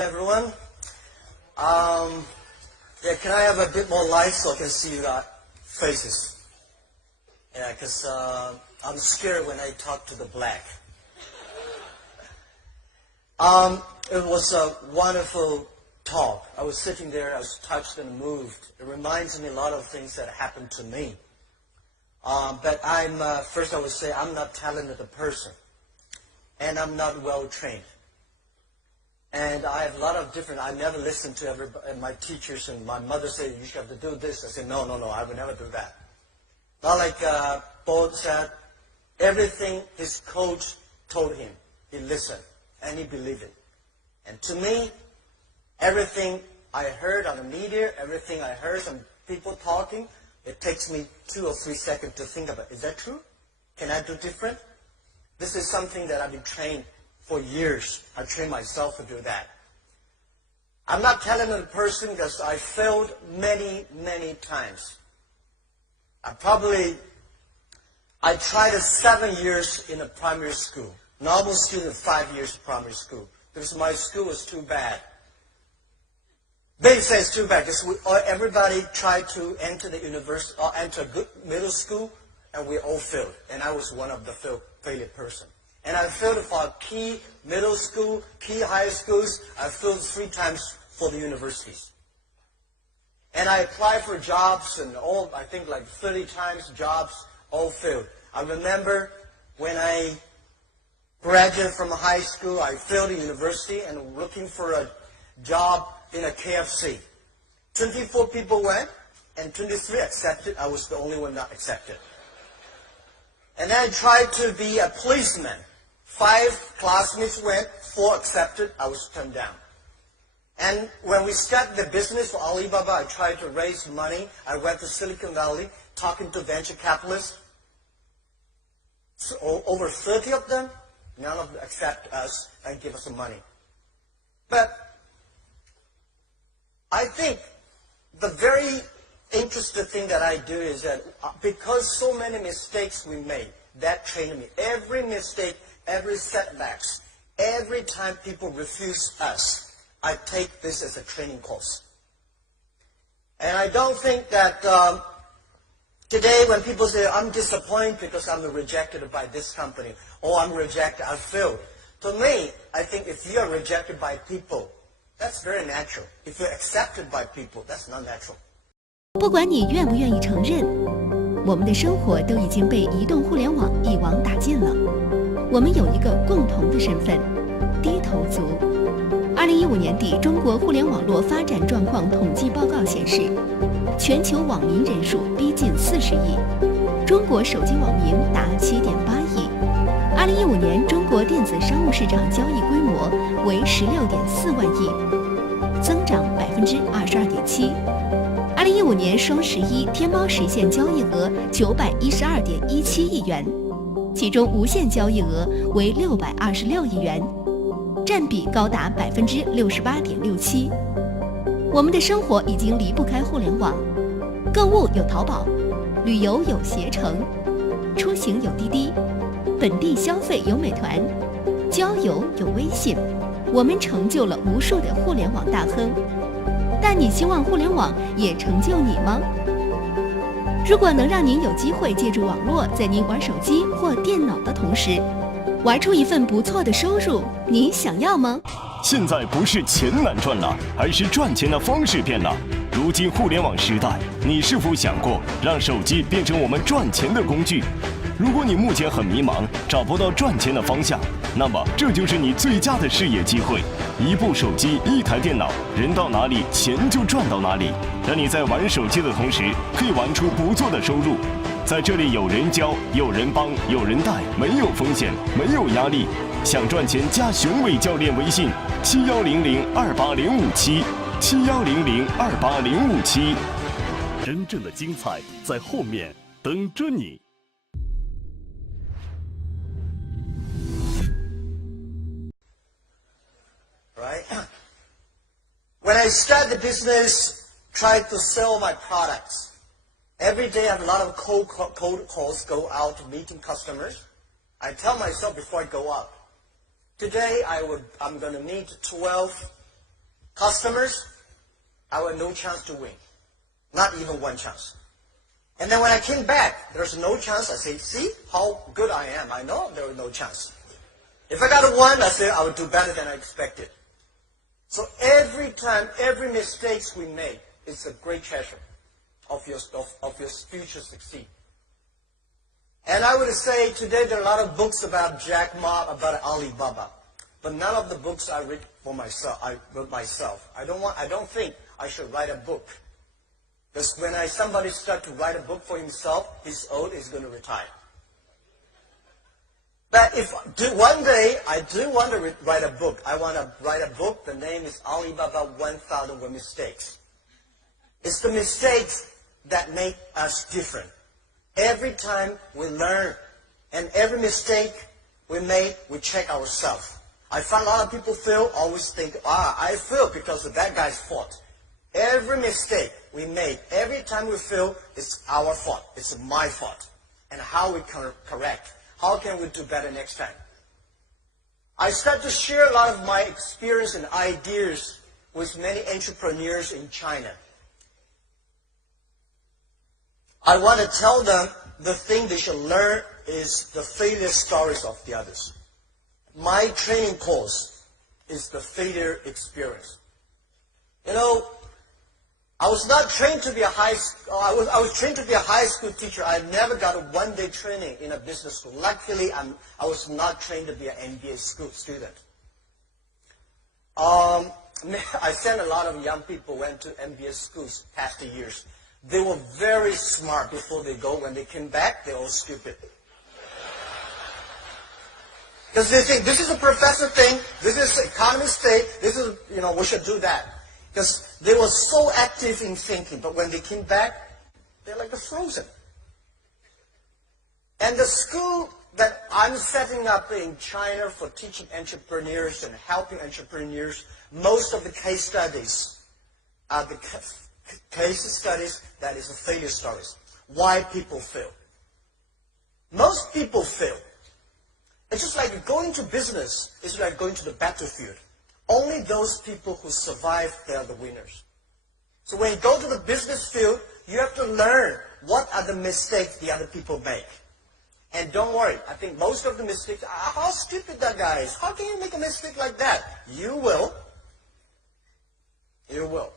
Everyone. Yeah, can I have a bit more light so I can see your faces? Yeah, because I'm scared when I talk to the black. It was a wonderful talk. I was sitting there, I was touched and moved. It reminds me a lot of things that happened to me. But first I would say I'm not a talented person. And I'm not well trained. And I have a lot of different, I never listened to my teachers, and my mother said, you should have to do this. I said, no, I would never do that. Not like Bo said, everything his coach told him, he listened, and he believed it. And to me, everything I heard on the media, everything I heard from people talking, it takes me 2 or 3 seconds to think about, is that true? Can I do different? This is something that I've been trained for years. I trained myself to do that. I'm not a talented person because I failed many, many times. I tried 7 years in a primary school. Normal student, 5 years of primary school. Because my school was too bad. They say it's too bad because everybody tried to enter the university or enter a good middle school, and we all failed. And I was one of the failure person. And I failed for key middle school, key high schools. I failed 3 times for the universities. And I applied for jobs and I think like 30 times jobs, all failed. I remember when I graduated from high school, I failed the university and looking for a job in a KFC. 24 people went and 23 accepted. I was the only one not accepted. And then I tried to be a policeman. 5 classmates went, 4 accepted. I was turned down. And when we started the business for Alibaba, I tried to raise money. I went to Silicon Valley, talking to venture capitalists. So over 30 of them, none of them accept us and give us some money. But I think the very interesting thing that I do is that because so many mistakes we made, that trained me. Every mistake, every setbacks, every time people refuse us, I take this as a training course. And I don't think that today when people say, I'm disappointed because I'm rejected by this company, or I'm rejected, I failed. To me, I think if you're rejected by people, that's very natural. If you're accepted by people, that's not natural. 不管你愿不愿意承认，我们的生活都已经被移动互联网一网打尽了。我们有一个共同的身份——低头族。2015年底，中国互联网络发展状况统计报告显示，全球网民人数逼近40亿，中国手机网民达7.8亿。2015年，中国电子商务市场交易规模为16.4万亿，增长22.7%。2015年双11，天猫实现交易额912.17亿元，其中无线交易额为626亿元，占比高达68.67%。我们的生活已经离不开互联网，购物有淘宝，旅游有携程，出行有滴滴，本地消费有美团，交友有微信。我们成就了无数的互联网大亨。但你希望互联网也成就你吗？如果能让您有机会借助网络，在您玩手机或电脑的同时，玩出一份不错的收入，你想要吗？现在不是钱难赚了，而是赚钱的方式变了。如今互联网时代，你是否想过让手机变成我们赚钱的工具？如果你目前很迷茫，找不到赚钱的方向，那么这就是你最佳的事业机会。一部手机，一台电脑，人到哪里，钱就赚到哪里。让你在玩手机的同时，可以玩出不错的收入。在这里有人教，有人帮，有人带，没有风险，没有压力。想赚钱，加雄伟教练微信7100280577，7100280577。真正的精彩在后面等着你。Right? When I started the business, tried to sell my products. Every day I have a lot of cold calls, go out meeting customers. I tell myself before I go out, today I'm going to meet 12 customers, I had no chance to win. Not even one chance. And then when I came back, there's no chance. I say, see how good I am. I know there was no chance. If I got a 1, I say I would do better than I expected. So every time, every mistake we make is a great treasure of your future succeed. And I would say today there are a lot of books about Jack Ma, about Alibaba. But none of the books I read for myself, I wrote myself. I don't think I should write a book. Because when somebody starts to write a book for himself, he's old, he's going to retire. But if one day I do want to write a book, I want to write a book, the name is Alibaba 1001 Mistakes. It's the mistakes that make us different. Every time we learn, and every mistake we make, we check ourselves. I find a lot of people fail, always think, I failed because of that guy's fault. Every mistake we make, every time we fail, it's our fault. It's my fault. And how we can correct. How can we do better next time? I start to share a lot of my experience and ideas with many entrepreneurs in China. I want to tell them the thing they should learn is the failure stories of the others. My training course is the failure experience. You know, I was not trained to be I was trained to be a high school teacher. I never got a one-day training in a business school. Luckily, I was not trained to be an MBA student. I sent a lot of young people went to MBA schools past the years. They were very smart before they go. When they came back, they're all stupid. Because they think, this is a professor thing, this is economist thing, this is, we should do that. Because they were so active in thinking, but when they came back, they're like frozen. And the school that I'm setting up in China for teaching entrepreneurs and helping entrepreneurs, most of the case studies are the case studies that is the failure stories. Why people fail. Most people fail. It's just like going to business. It's like going to the battlefield. Only those people who survive, they are the winners. So when you go to the business field, you have to learn what are the mistakes the other people make. And don't worry, I think most of the mistakes, how stupid that guy is. How can you make a mistake like that? You will. You will.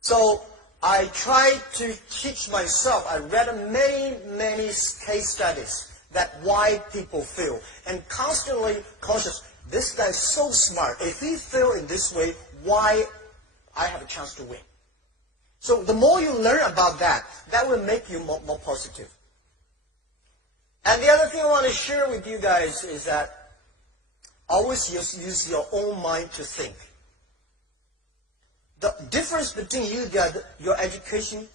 So I try to teach myself. I read many case studies that why people fail. And constantly conscious, this guy is so smart. If he fail in this way, why I have a chance to win? So the more you learn about that, that will make you more positive. And the other thing I want to share with you guys is that always use your own mind to think. The difference between your education,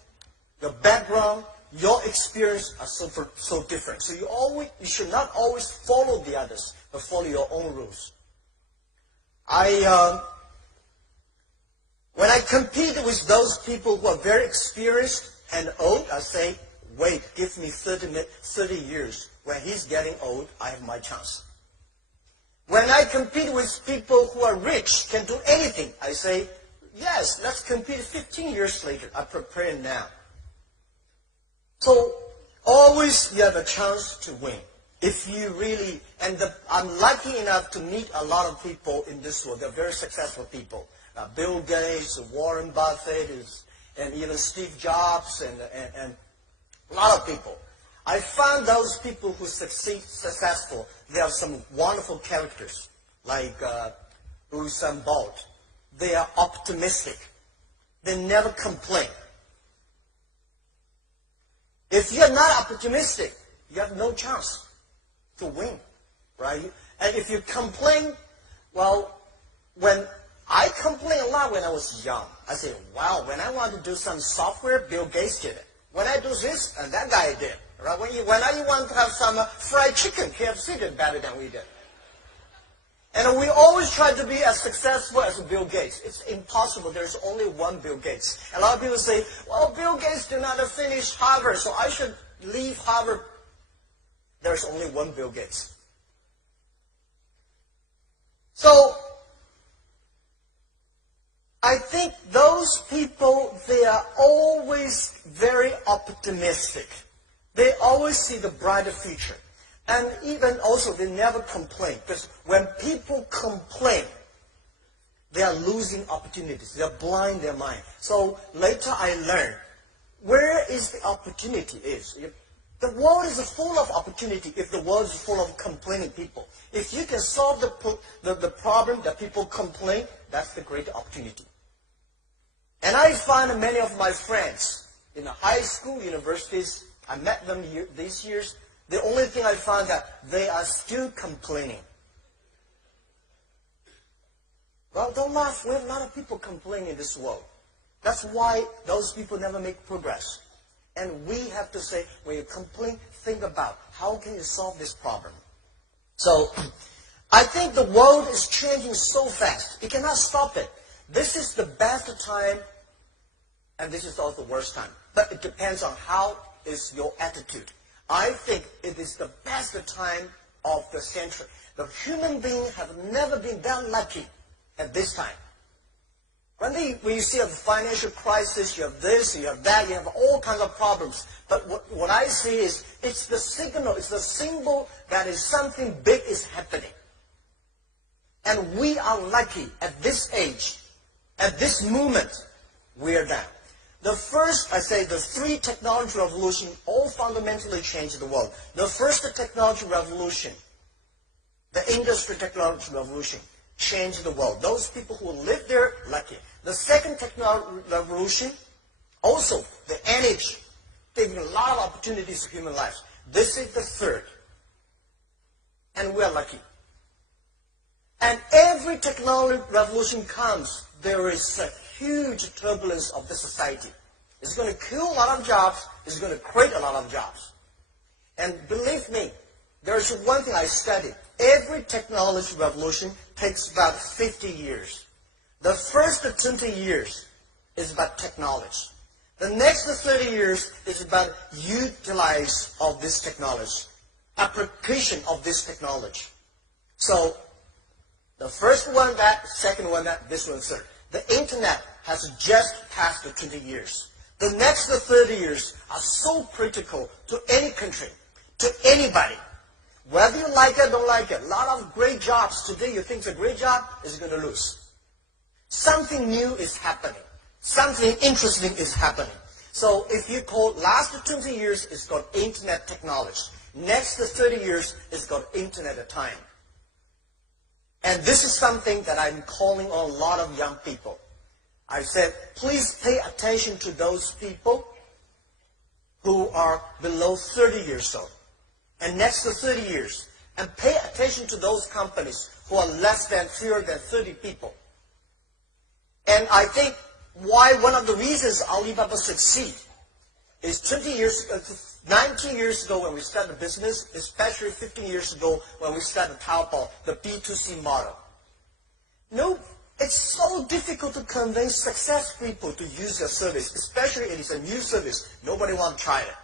your background, your experience are so different. So you should not always follow the others, but follow your own rules. When I compete with those people who are very experienced and old, I say, wait, give me 30 years. When he's getting old, I have my chance. When I compete with people who are rich, can do anything, I say, yes, let's compete 15 years later. I prepare now. So always you have a chance to win. If you really, I'm lucky enough to meet a lot of people in this world. They're very successful people. Bill Gates, Warren Buffett, and even Steve Jobs, and a lot of people. I found those people who successful, they have some wonderful characters, like Usain Bolt. They are optimistic. They never complain. If you're not optimistic, you have no chance to win, right? And if you complain, well, when I complained a lot when I was young. I say, wow, when I want to do some software, Bill Gates did it. When I do this, and that guy did. Right? When you want to have some fried chicken, KFC did better than we did. And we always try to be as successful as Bill Gates. It's impossible. There's only one Bill Gates. A lot of people say, well, Bill Gates did not finish Harvard, so I should leave Harvard. There's only one Bill Gates. So, I think those people, they are always very optimistic. They always see the brighter future. And even also, they never complain. Because when people complain, they are losing opportunities. They are blind their mind. So later I learned, where is the opportunity is. The world is full of opportunity if the world is full of complaining people. If you can solve the problem that people complain, that's the great opportunity. And I find many of my friends in the high school, universities, I met them these years, the only thing I found that they are still complaining. Well, don't laugh. We have a lot of people complaining in this world. That's why those people never make progress. And we have to say, when you complain, think about how can you solve this problem. So I think the world is changing so fast. You cannot stop it. This is the best time, and this is also the worst time. But it depends on how is your attitude. I think it is the best time of the century. The human beings have never been that lucky at this time. When you see a financial crisis, you have this, you have that, you have all kinds of problems. But what I see is, it's the signal, it's the symbol that is something big is happening. And we are lucky at this age, at this moment, we are there. The first, I say, the three technology revolutions all fundamentally changed the world. The first technology revolution, the industry technology revolution, changed the world. Those people who live there, lucky. The second technology revolution, also the energy, giving a lot of opportunities to human lives. This is the third. And we are lucky. And every technology revolution comes, there is a huge turbulence of the society. It's going to kill a lot of jobs. It's going to create a lot of jobs. And believe me, there's one thing I studied. Every technology revolution takes about 50 years. The first 20 years is about technology. The next 30 years is about utilize of this technology, application of this technology. So the first one that, second one that, this one third. The internet has just passed the 20 years. The next 30 years are so critical to any country, to anybody. Whether you like it or don't like it, a lot of great jobs today you think it's a great job is going to lose. Something new is happening. Something interesting is happening. So if you call last 20 years, it's called internet technology. Next 30 years, it's called internet time. And this is something that I'm calling on a lot of young people. I said, please pay attention to those people who are below 30 years old. And next to 30 years. And pay attention to those companies who are fewer than 30 people. And I think why one of the reasons Alibaba succeed is 19 years ago when we started business, especially 15 years ago when we started Taobao, the B2C model. No, it's so difficult to convince successful people to use your service, especially if it's a new service. Nobody wants to try it.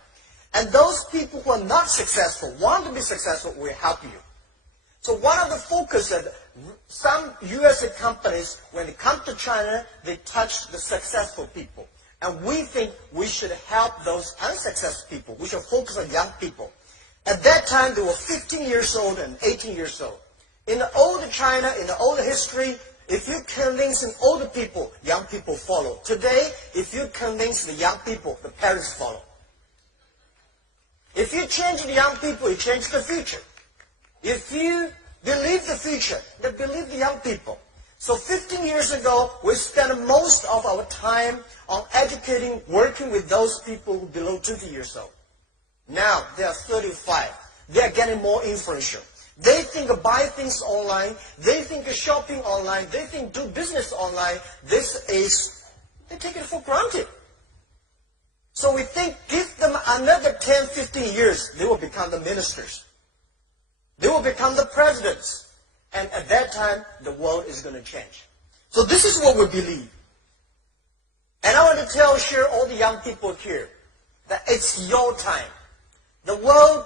And those people who are not successful, want to be successful, will help you. So one of the focus that some U.S. companies, when it comes to China, they touch the successful people. And we think we should help those unsuccessful people. We should focus on young people. At that time, they were 15 years old and 18 years old. In the old China, in the old history, if you convince older people, young people follow. Today, if you convince the young people, the parents follow. If you change the young people, you change the future. If you believe the future, then believe the young people. So 15 years ago, we spent most of our time on educating, working with those people who are below 20 years old. Now, they are 35. They are getting more influential. They think of buy things online. They think of shopping online. They think do business online. They take it for granted. So we think give them another 10, 15 years, they will become the ministers. They will become the presidents. And at that time, the world is going to change. So this is what we believe. And I want to share all the young people here that it's your time. The world,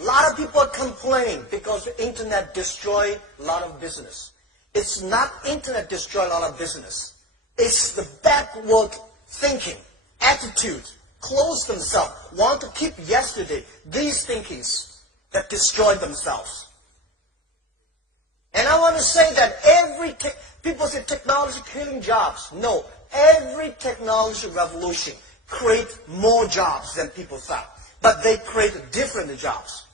a lot of people are complaining because the internet destroyed a lot of business. It's not internet destroyed a lot of business. It's the backward thinking, attitude, close themselves, want to keep yesterday, these thinkings that destroy themselves. And I want to say that people say technology killing jobs. No, every technology revolution creates more jobs than people thought. But they create different jobs.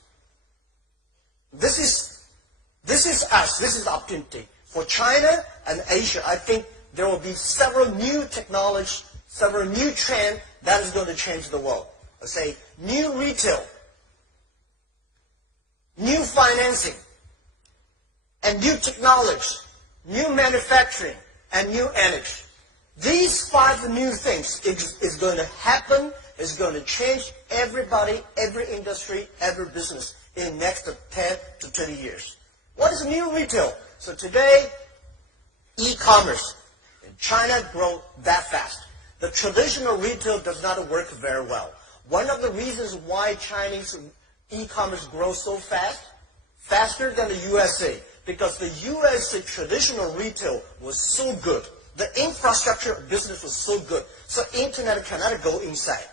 This is us. This is opportunity. For China and Asia, I think there will be several new technologies, several new trends that is going to change the world. Let's say new retail, new financing, and new technology, new manufacturing, and new energy. These 5 new things is going to happen, is going to change everybody, every industry, every business in the next 10 to 20 years. What is new retail? So today, e-commerce in China grow that fast. The traditional retail does not work very well. One of the reasons why Chinese e-commerce grows so fast, faster than the USA, because the USA traditional retail was so good. The infrastructure of business was so good, so internet cannot go inside.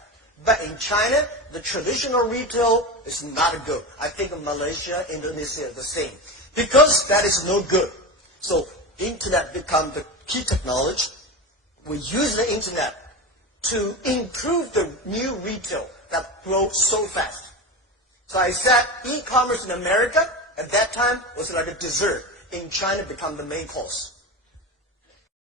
But in China, the traditional retail is not good. I think Malaysia, Indonesia, the same. Because that is no good. So internet become the key technology. We use the internet to improve the new retail that grows so fast. So I said e-commerce in America at that time was like a dessert. In China, become the main course.